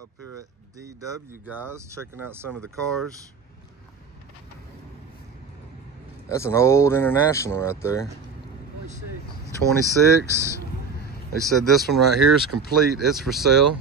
Up here at DW, guys, checking out some of the cars. That's an old International right there. 26. They said this one right here is complete. It's for sale.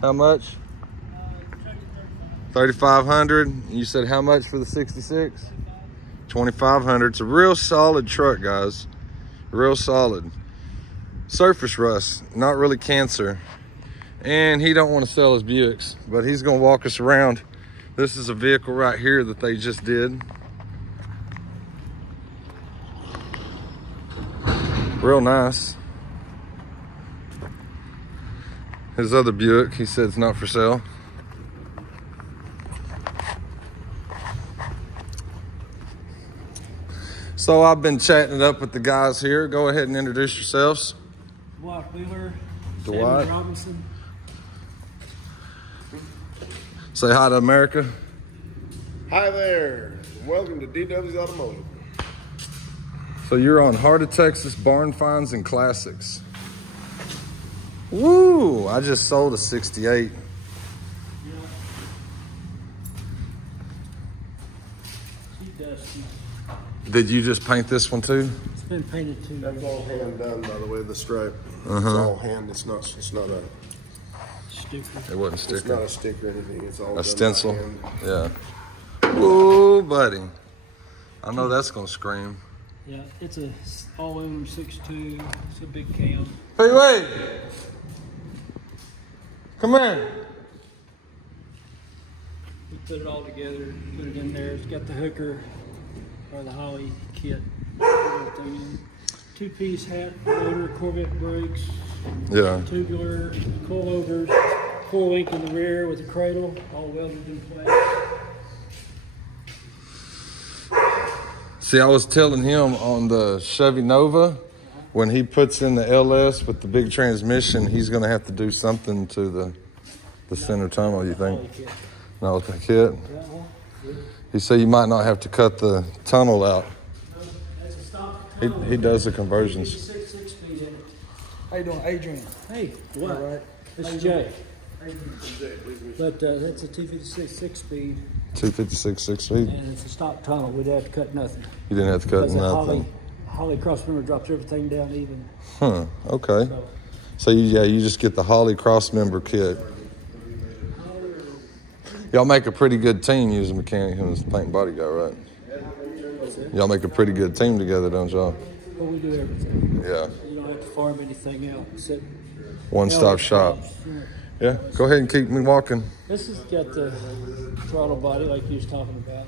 How much? 3,500. You said how much for the 66? 2,500. It's a real solid truck, guys. Real solid. Surface rust, not really cancer. And he don't want to sell his Buicks, but he's gonna walk us around. This is a vehicle right here that they just did. Real nice. His other Buick, he said it's not for sale. So I've been chatting it up with the guys here. Go ahead and introduce yourselves. Dwight Wheeler, Dwight Robinson. Say hi to America. Hi there. Welcome to DW's Automotive. So you're on Heart of Texas Barn Finds and Classics. Woo! I just sold a 68. Yeah. She dusty. Did you just paint this one too? It's been painted too. That's all hand done, by the way, the stripe. Uh-huh. It's all hand. It's not a Sticker. It wasn't it's sticker. not a sticker or anything. It's all A done stencil. by hand. Yeah. Whoa, buddy. I know that's gonna scream. Yeah, it's a all-aluminum 6.2. It's a big cam. Hey, wait! Come here. We put it all together, put it in there. It's got the hooker or the Holly kit. Two-piece hat, motor, Corvette brakes, Yeah. tubular, coilovers, 4-link in the rear with a cradle, all welded in place. See, I was telling him on the Chevy Nova, when he puts in the LS with the big transmission, he's gonna have to do something to the center tunnel, you think? Holly kit. Not with the kit. That one? He said you might not have to cut the tunnel out. That's a stock. He does the conversions. 6 speed in it. How you doing, Adrian? Hey, what? All right. This is Jay. But that's a 256 6-speed, 256 6 feet. and it's a stock tunnel. We'd have to cut nothing. You didn't have to cut Because the nothing. Holly crossmember drops everything down even. Huh, okay. So, So you just get the Holly cross member kit. Y'all make a pretty good team using mechanic and the paint and body guy, right? Y'all make a pretty good team together, don't y'all? but we do everything. Yeah. You don't have to farm anything out except One-stop shop. Yeah. Yeah, go ahead and keep me walking. This has got the throttle body like you was talking about.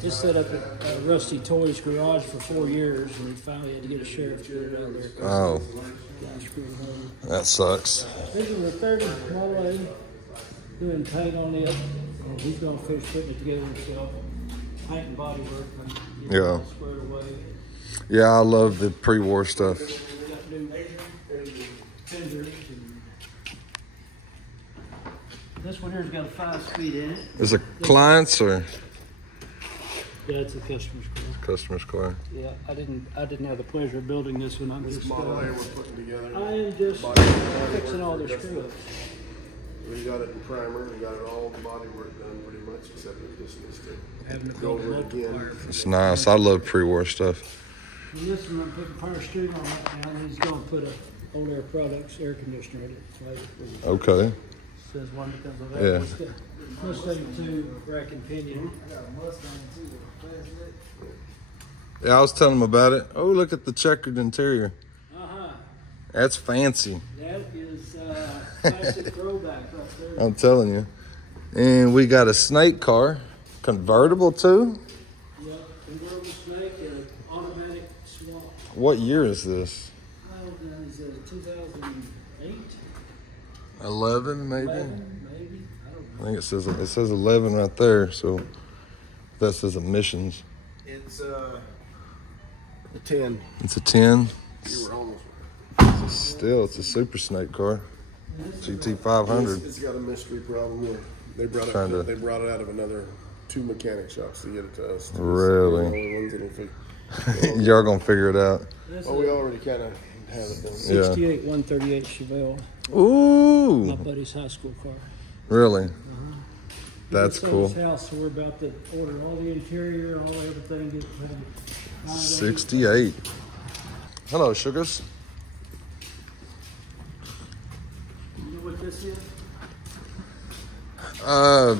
This set up at Rusty Toys garage for 4 years, and we finally had to get a sheriff to get it out of there. Oh, Guy screwed home. that sucks. This is a 30 Model A, doing paint on it, and he's gonna finish putting it together himself. Paint and body work, and get it Yeah. all squared away. Yeah, I love the pre-war stuff. We got new fenders, and this one here's got a 5-speed in it. Is it clients or Yeah, it's a customer's car. customer's car? Yeah, I didn't have the pleasure of building this one. I'm This just Model A we're putting together. I am just fixing all their screw-ups. We got it in primer. We got it all the body work done pretty much, except it just needs to Having to go build a over it again. multiplier. It's nice. I love pre-war stuff. And this one I'm putting Fire Street on right now, and he's gonna put a Old Air Products air conditioner in it. So it Okay. says one because of that. Yeah. It's got Mustang 2 rack and pinion. Yeah, I was telling him about it. Oh, look at the checkered interior. Uh-huh. That's fancy. That is classic throwback right there. I'm telling you. And we got a snake car, convertible too. Yep, convertible snake and an automatic swap. What year is this? Well, that is 2008, 11 maybe. 11, maybe. I don't know. I think it says 11 right there. So that says emissions. It's a 10. It's a 10. You were almost. Still, it's a super snake car. GT 500. It's got a mystery problem with. They brought Trying to- it. They brought it out of another 2 mechanic shops to get it to us. Really? We're the only ones that can fix. Y'all gonna figure it out. This Well, we is, already kind of have it done. 68 138 Chevelle. Ooh. My buddy's high school car. Really? That's He cool. sold his house, so we're about to order all the interior, all everything. Get ready. 68. Hello, sugars. You know what this is?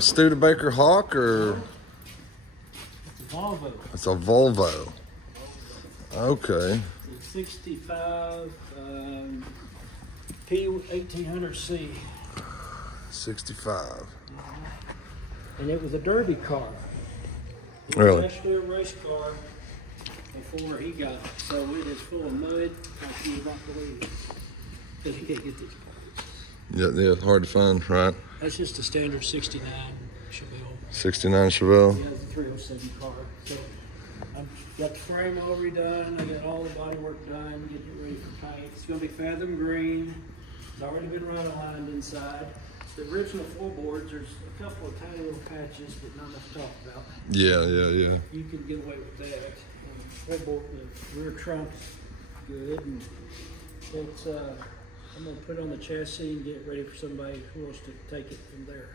Studebaker Hawk, or It's a Volvo. it's a Volvo. Okay. It's 65 P1800C. 65. And it was a derby car. It Really? was actually a race car before he got it. So it is full of mud, like you would not believe. Because you can't get these parts. Yeah, hard to find, right? That's just a standard 69 Chevelle. 69 Chevelle. He has a 307 car. So I've got the frame all redone. I got all the body work done, getting it ready for paint. It's going to be Fathom Green. It's already been run aligned inside. The original floorboards, there's a couple of tiny little patches, but not enough to talk about. Yeah. You can get away with that. Floorboard, the rear trunk's good, and it's I'm gonna put it on the chassis and get it ready for somebody who wants to take it from there.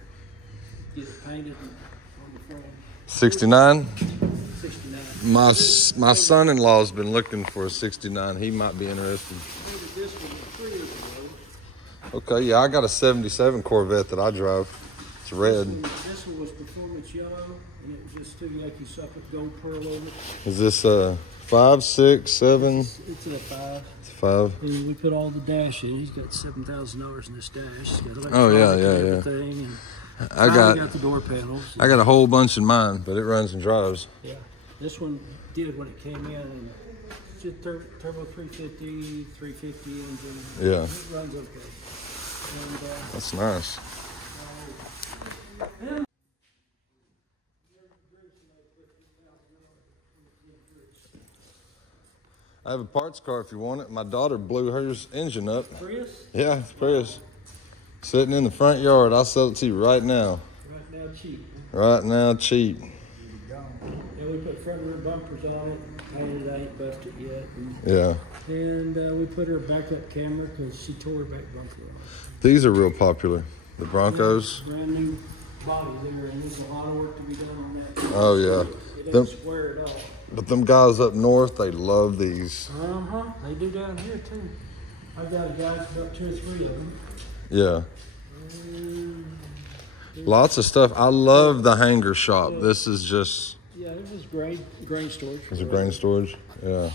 Get it painted and on the frame. 69. 69. My son-in-law's been looking for a 69. He might be interested. I ordered this one 3 years ago. Okay, yeah, I got a 77 Corvette that I drove. It's red. This one was performance yellow, and it was just too yucky, so I put gold pearl over it. Is this 5, 6, 7? It's a 5. It's 5. And we put all the dash in. He's got $7,000 in this dash. He's got Oh, yeah. and everything. And I got the door panels. I got a whole bunch in mine, but it runs and drives. Yeah, this one did when it came in, and it's just turbo 350, 350 engine. Yeah. It runs okay. And That's nice. I have a parts car if you want it. My daughter blew hers engine up. Prius? Yeah, it's Prius. Sitting in the front yard. I'll sell it to you right now. Right now cheap. Right now, cheap. Yeah, we put front rear bumpers on it. Painted, I ain't busted yet. Yeah. And we put her backup camera because she tore her back bumper off. These are real popular. The Broncos. Brand new body there, and there's a lot of work to be done on that. Oh, yeah. It Them, doesn't square it off. but them guys up north, they love these. They do down here too. I got a guy, about 2 or 3 of them. Yeah. Lots of stuff. I love the hanger shop. This is just... Yeah, this is grain storage. Is it grain storage? Yeah.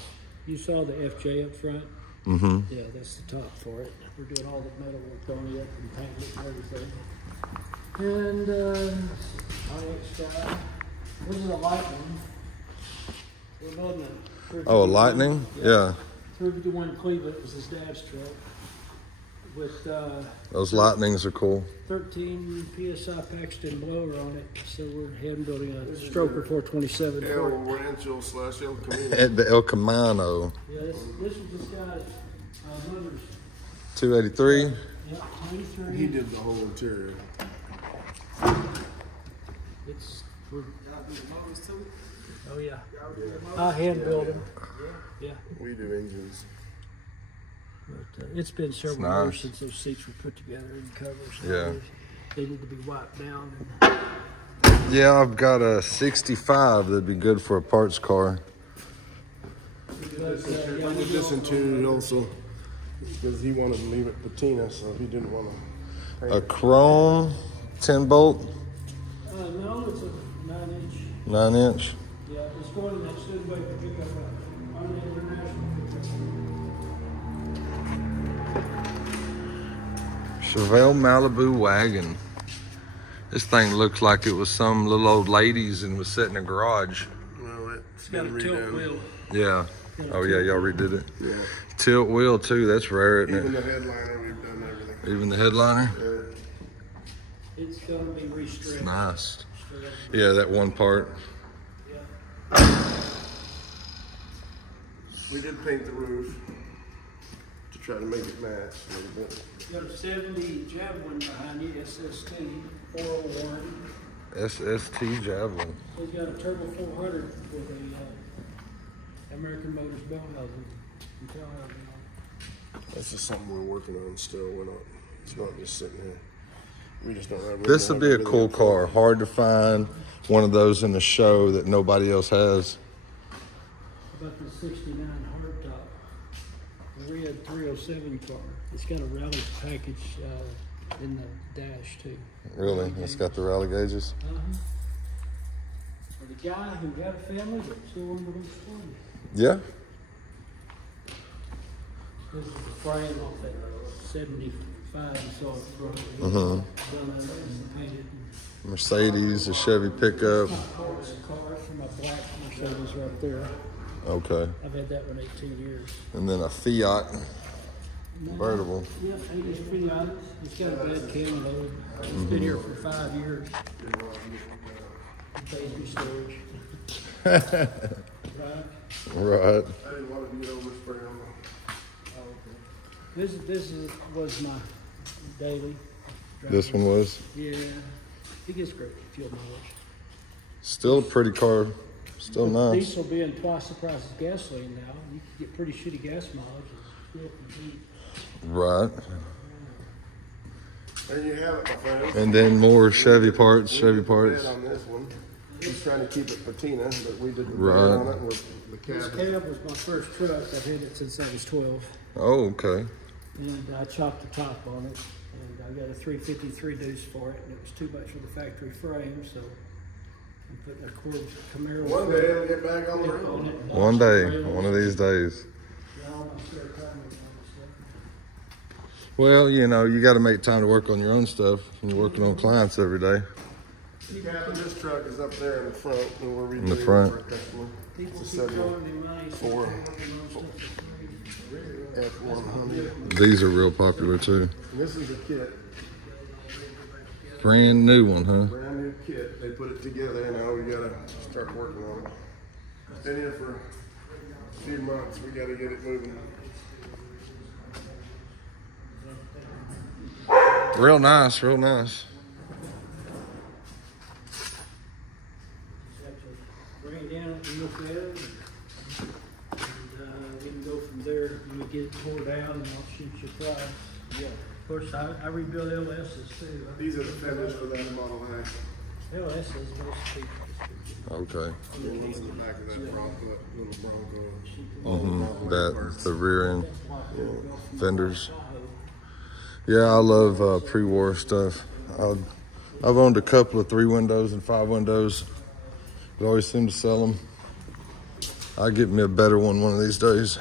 You saw the FJ up front? Mm-hmm. Yeah, that's the top for it. We're doing all the metal work on it and painting it and everything. And IX guy. This is a Lightning. We're building a... Oh, a Lightning? Yeah. 351 Cleveland was his dad's truck. With Those Lightnings are cool. 13 PSI Paxton blower on it. So we're hand building a Stroker 427. El Rancho / El Camino. At the El Camino. Yeah, this is this guy's mother's. 283. Yeah, 23. He did the whole interior. Oh yeah. I hand build them. Yeah. We do engines. But it's been several nice. years since those seats were put together and covers. Yeah. They need to be wiped down. Yeah, I've got a 65 that'd be good for a parts car. We did this interior also because he wanted to leave it patina, so he didn't want to. A chrome 10 bolt, No, it's a 9-inch. 9-inch. Yeah, it's going in that Studebaker pickup on the international pickup. Chevelle Malibu wagon. This thing looks like it was some little old ladies and was set in a garage. Well, It's got a tilt wheel. Yeah. Oh yeah, y'all redid it. Yeah. Tilt wheel too. That's rare, isn't Even it? the headliner, we've done everything. Even the headliner. It's going to be restressed. Nice. Yeah, that one part. We did paint the roof to try to make it match a little bit. You got a 70 Javelin behind you, SST 401. SST Javelin. He's got a Turbo 400 with a American Motors bell housing. That's just something we're working on still. It's not just sitting here. We just don't have. This would be a cool car. Hard to find one of those in the show that nobody else has. About the 69 hardtop, the red 307 car. It's got a rally package in the dash too. Really? It's got the rally gauges? For the guy who got a family but still wanted to go sporty. Yeah. This is the frame off that 75 and so it's broken. Done and painted. Mercedes, a Chevy pickup. Parts and cars from my black Mercedes right there. Okay. I've had that one 18 years. And then a Fiat convertible. Yeah, it's pretty honest. It's got a bad cam load. It's been here for 5 years. It pays me storage. Right? Right. I didn't want to be overspray on them. This was my daily. This one was? Yeah. It gets great fuel mileage. Still a pretty car. Still nice. Diesel being twice the price of gasoline now, you can get pretty shitty gas mileage. It's real. Right. There you have it, my friend. And then more Chevy parts, Chevy parts. On this one. He's trying to keep it patina, but we did the Right. on it with the This cab. cab was my first truck. I've had it since I was 12. Oh, okay. And I chopped the top on it. And I got a 353 deuce for it. And it was too much for the factory frame, so I'm putting a Corvette Camaro One day it'll get back on the road. on it. One day, one of these days. Yeah, all my spare time was on this stuff. Well, you know, you got to make time to work on your own stuff when you're working on clients every day. The cab of this truck is up there in the front, and we're In the redoing it front. for a customer. People It's a keep 74 throwing me money. so four. they're working on stuff for free. F100. These are real popular too. And this is a kit, Brand new one, huh? brand new kit. They put it together, now we gotta start working on it. It's been here for a few months, we gotta get it moving. Real nice, real nice. Bring it down and look at it. And we can go from there. When we get it tore down, and I'll shoot you a price. Yeah. Of course, I rebuild LS's too. These are the fenders for that Model A. LS is most people. Okay. And these in the back of that Bronco, little Bronco. That, the rear end fenders. Yeah, I love pre-war stuff. I've owned a couple of 3 windows and 5 windows. But always seem to sell them. I'll get me a better one of these days.